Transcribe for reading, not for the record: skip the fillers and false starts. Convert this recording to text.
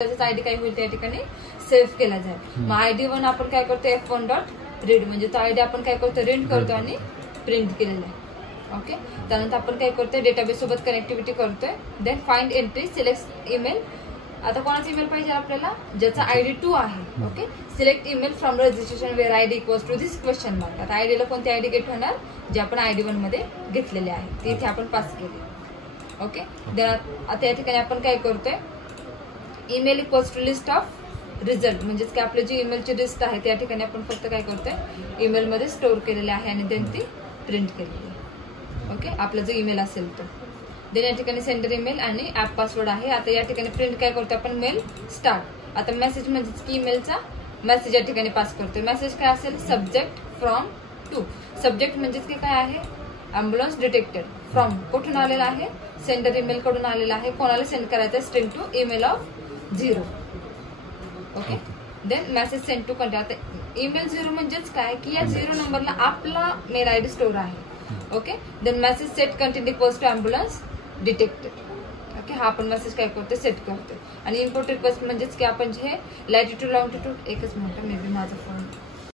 त्याचा आयडी काय होईल त्या ठिकाणी सेव्ह केला जाईल। मग ID1 आपण काय करतो f1.read म्हणजे तो आयडी आपण काय करतो रीड करतो आणि प्रिंट केलेला आहे। ओके, त्यानंतर आपण काय करतोय डेटाबेस सोबत कनेक्टिव्हिटी करतोय। Then find entry select email, आता कोणाचा ईमेल पाहिजे आपल्याला ज्याचा ID2 आहे। Okay, select email from registration where ID equals to this question mark. आता आयडीला कोणती आयडी गेट होणार जे आपण ID1 मध्ये घेतलेले आहे ते इथे आपण पास केले। ओके, देन आता या ठिकाणी आपण काय करतोय email equals to list of result म्हणजेच की आपली जी ईमेलची लिस्ट आहे त्या ठिकाणी आपण फक्त काय करतोय ईमेल मध्ये स्टोअर केलेले आहे आणि देन ती प्रिंट केलेली आहे। ओके, आपला जो ईमेल असेल तो देन या ठिकाणी सेंडर ईमेल आणि ऍप पासवर्ड आहे। आता या ठिकाणी प्रिंट काय करतो आपण मेल स्टार्ट। आता मेसेज म्हणजेच की ईमेलचा मेसेज या ठिकाणी पास करतोय। मेसेज काय असेल सब्जेक्ट फ्रॉम टू, सब्जेक्ट म्हणजेच की काय आहे अँब्युलन्स डिटेक्टेड, फ्रॉम कुठून आलेला आहे सेंडर ईमेल कडून आलेला आहे, कोणाला सेंड करायचं string to email of 0। Okay, then message send to content. आता ईमेल 0 म्हणजेच काय की या 0 नंबरला आपला मेल आयडी स्टोर आहे। Okay, then message set content equals to ambulance detected. Okay, हा आपण मेसेज काय करतो सेट करतो। आणि इम्पोर्ट रिक्वेस्ट म्हणजेच की आपण जे लॅटिट्यूड लॉंगिट्यूड, एकच मिनिट मे बी माझा फोन